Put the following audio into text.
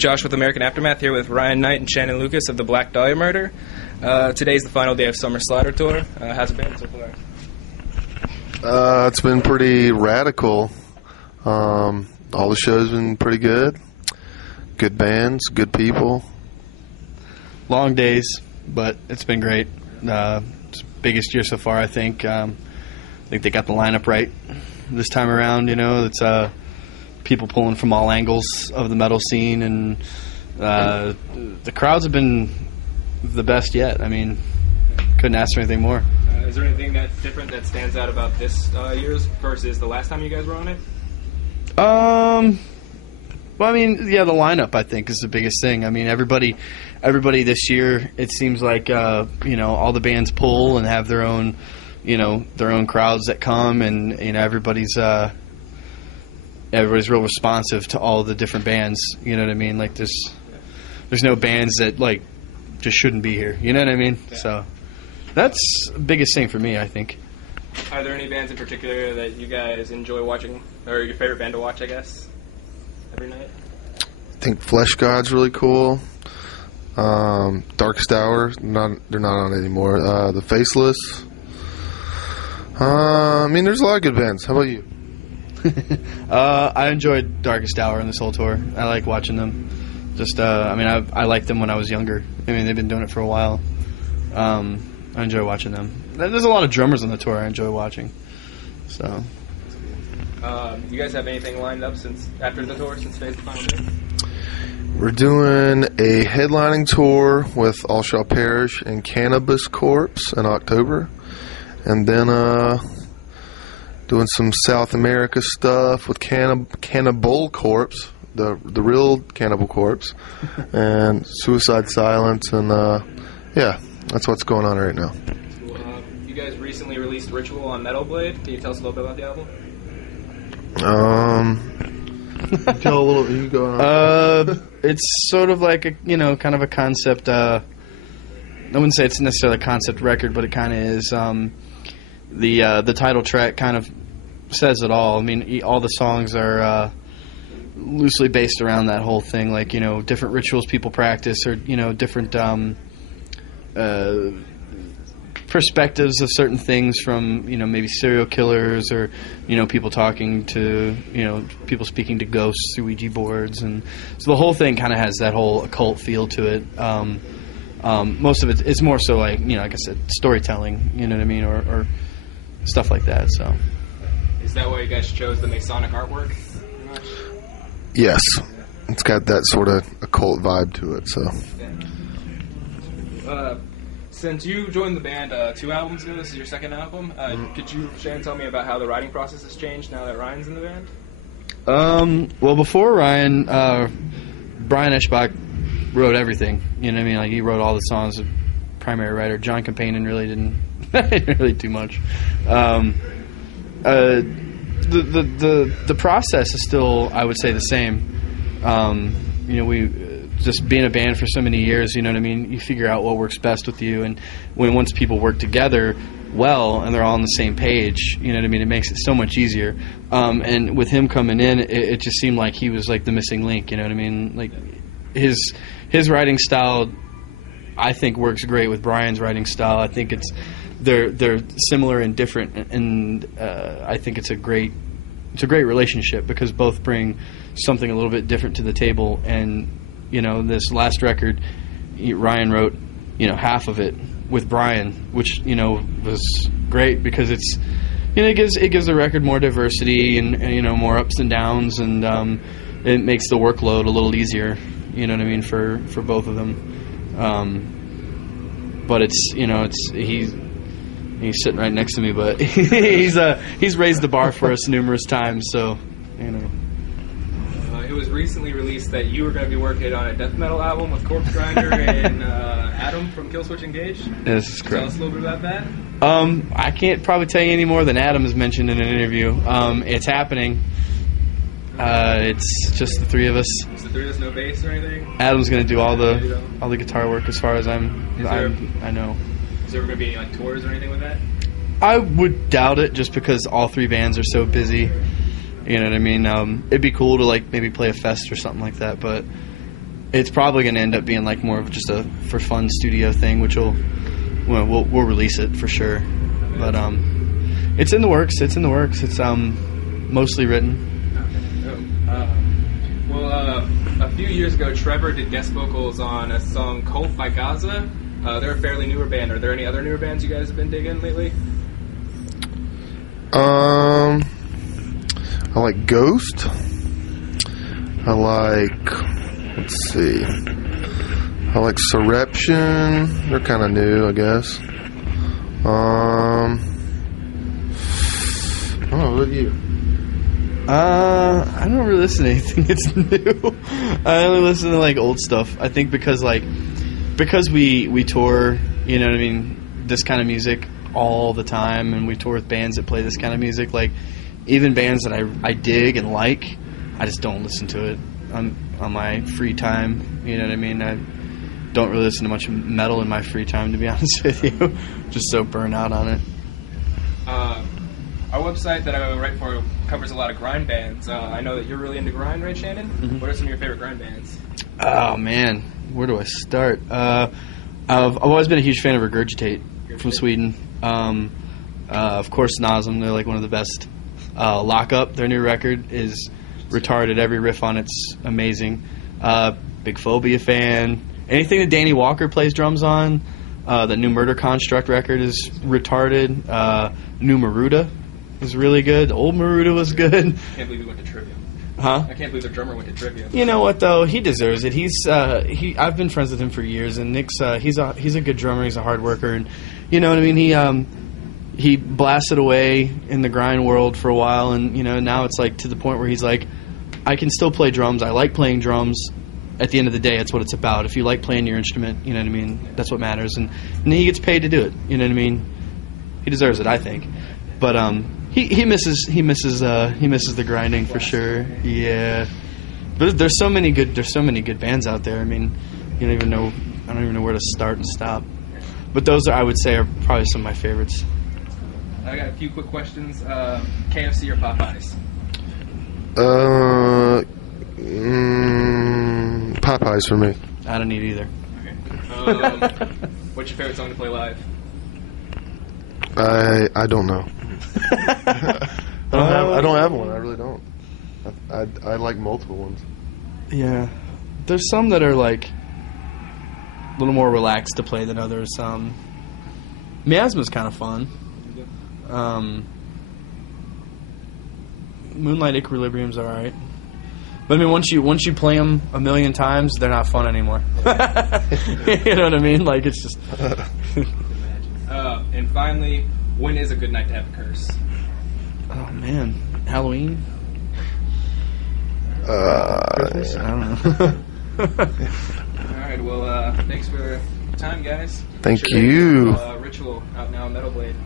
Josh with American Aftermath here with Ryan Knight and Shannon Lucas of the Black Dahlia Murder. Today's the final day of Summer Slaughter Tour. How's it been so far? It's been pretty radical. All the shows been pretty good. Good bands, good people. Long days, but it's been great. It's biggest year so far, I think. I think they got the lineup right this time around. You know, it's people pulling from all angles of the metal scene, and the crowds have been the best yet. I mean, couldn't ask for anything more. Is there anything that's different that stands out about this year's versus the last time you guys were on it? Well, I mean, yeah, the lineup, I think, is the biggest thing. I mean, everybody this year, it seems like, all the bands pull and have their own crowds that come, and, everybody's real responsive to all the different bands, you know what I mean? Like, there's no bands that, like, just shouldn't be here, you know what I mean? Yeah. So, that's the biggest thing for me, I think. Are there any bands in particular that you guys enjoy watching, or your favorite band to watch, I guess, every night? I think Flesh God's really cool. Darkest Hour, they're not on anymore. The Faceless. I mean, there's a lot of good bands. How about you? I enjoyed Darkest Hour in this whole tour. I like watching them. Just, I liked them when I was younger. I mean, they've been doing it for a while. I enjoy watching them. There's a lot of drummers on the tour I enjoy watching. So, you guys have anything lined up after the tour since today's the final day? We're doing a headlining tour with All Shall Perish and Cannabis Corpse in October, and then doing some South America stuff with Cannibal Corpse, the real Cannibal Corpse, and Suicide Silence, and yeah, that's what's going on right now. You guys recently released Ritual on Metal Blade. Can you tell us a little bit about the album? Tell a little. You go on. It's sort of like a kind of a concept. I wouldn't say it's necessarily a concept record, but it kind of is. The title track kind of says it all. I mean, all the songs are loosely based around that whole thing, like different rituals people practice, or different perspectives of certain things from maybe serial killers, or people talking to people speaking to ghosts through Ouija boards, and so the whole thing kind of has that whole occult feel to it. Most of it's more so like like I said, storytelling, you know what I mean, or stuff like that. So is that why you guys chose the Masonic artwork? Yes, it's got that sort of occult vibe to it. So. Since you joined the band 2 albums ago, this is your second album. Could you, Shannon, tell me about how the writing process has changed now that Ryan's in the band? Well, before Ryan, Brian Eschbach wrote everything. You know what I mean? Like, he wrote all the songs. The primary writer. John Campaignan really didn't really do much. The process is still, I would say, the same. We just being a band for so many years, you know what I mean? You figure out what works best with you, and once people work together well and they're all on the same page, you know what I mean? It makes it so much easier. And with him coming in, it just seemed like he was like the missing link, you know what I mean? Like his writing style, I think, works great with Brian's writing style. I think they're similar and different, and I think it's a great relationship because both bring something a little bit different to the table. And this last record, Ryan wrote, half of it with Brian, which, was great because it's, it gives the record more diversity and more ups and downs, and it makes the workload a little easier, you know what I mean, for both of them. But it's, he's sitting right next to me, but he's raised the bar for us numerous times, so, It was recently released that you were going to be working on a death metal album with Corpse Grinder and Adam from Killswitch Engage. This is correct. Tell us a little bit about that. I can't probably tell you any more than Adam has mentioned in an interview. It's happening. It's just the three of us. Is the three of us, no bass or anything? Adam's going to do all the guitar work, as far as I know. Is there going to be any tours or anything with that? I would doubt it, just because all three bands are so busy. You know what I mean? It'd be cool to maybe play a fest or something like that, but it's probably going to end up being like more of just a for fun studio thing, which we'll release it for sure. But it's in the works. It's mostly written. A few years ago, Trevor did guest vocals on a song "Cult" by Gaza. They're a fairly newer band. Are there any other newer bands you guys have been digging lately? I like Ghost. I like, let's see, I like Surreption. They're kind of new, I guess. I don't know, what about you? I don't really listen to anything that's new. I only listen to like old stuff. I think because we tour, you know what I mean, this kind of music all the time, and we tour with bands that play this kind of music. Like even bands that I dig and like, I just don't listen to it on my free time. You know what I mean? I don't really listen to much metal in my free time, to be honest with you. Just so burnt out on it. Our website that I write for covers a lot of grind bands. I know that you're really into grind, right, Shannon? Mm-hmm. What are some of your favorite grind bands? Oh, man. Where do I start? I've always been a huge fan of Regurgitate from Sweden. Of course, Nasum. They're like one of the best. Lockup, their new record, is retarded. Every riff on it's amazing. Big Phobia fan. Anything that Danny Walker plays drums on. The new Murder Construct record is retarded. New Maruda is really good. The old Maruda was good. I can't believe he went to Trivium. Huh? I can't believe the drummer went to Trivium. You know what though? He deserves it. I've been friends with him for years, and Nick's he's a good drummer. He's a hard worker, and you know what I mean. He blasted away in the grind world for a while, and you know now it's like to the point where he's like, I can still play drums. I like playing drums. At the end of the day, that's what it's about. If you like playing your instrument, you know what I mean. That's what matters, and he gets paid to do it. You know what I mean. He deserves it, I think. But he misses the grinding for sure. Yeah. But there's so many good bands out there. I mean, I don't even know where to start and stop. But those I would say are probably some of my favorites. I got a few quick questions. KFC or Popeyes? Popeyes for me. I don't need either. Okay. What's your favorite song to play live? I don't know. I don't have one. I really don't. I like multiple ones. Yeah, there's some that are like a little more relaxed to play than others. Miasma's kind of fun. Moonlight Equilibrium's all right. But I mean, once you play them a million times, they're not fun anymore. You know what I mean? Like it's just. And finally, when is a good night to have a curse? Oh man, Halloween. Christmas? I don't know. All right. Well, thanks for your time, guys. Thank you. Ritual out now, Metal Blade.